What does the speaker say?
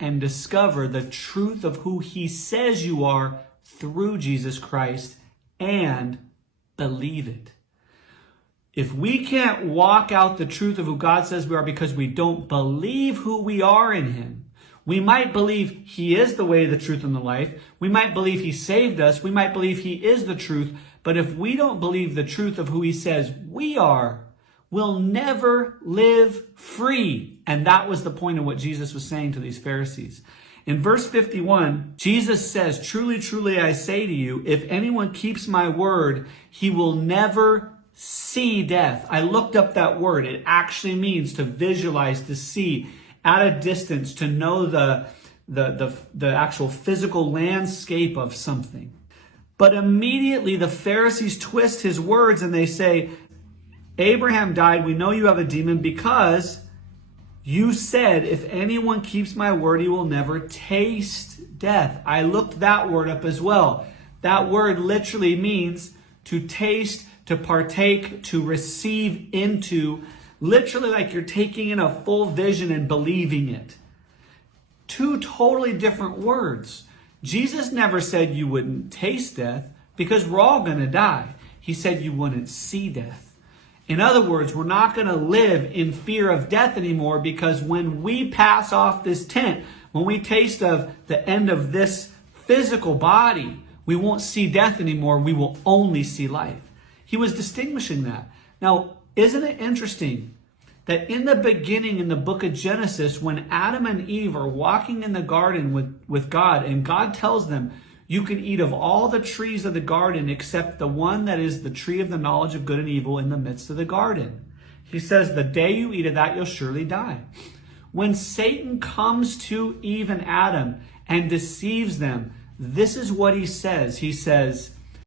and discover the truth of who he says you are through Jesus Christ and believe it. If we can't walk out the truth of who God says we are because we don't believe who we are in him, we might believe he is the way, the truth, and the life. We might believe he saved us. We might believe he is the truth. But if we don't believe the truth of who he says we are, we'll never live free. And that was the point of what Jesus was saying to these Pharisees. In verse 51, Jesus says, "Truly, truly, I say to you, if anyone keeps my word, he will never see death." I looked up that word. It actually means to visualize, to see at a distance, to know the actual physical landscape of something. But immediately the Pharisees twist his words and they say, "Abraham died. We know you have a demon because you said, if anyone keeps my word, he will never taste death." I looked that word up as well. That word literally means to taste, to partake, to receive into, literally like you're taking in a full vision and believing it. Two totally different words. Jesus never said you wouldn't taste death because we're all going to die. He said you wouldn't see death. In other words, we're not going to live in fear of death anymore, because when we pass off this tent, when we taste of the end of this physical body, we won't see death anymore. We will only see life. He was distinguishing that. Now, isn't it interesting that in the beginning, in the book of Genesis, when Adam and Eve are walking in the garden with God, and God tells them, you can eat of all the trees of the garden except the one that is the tree of the knowledge of good and evil in the midst of the garden. He says, the day you eat of that, you'll surely die. When Satan comes to Eve and Adam and deceives them, this is what he says. He says,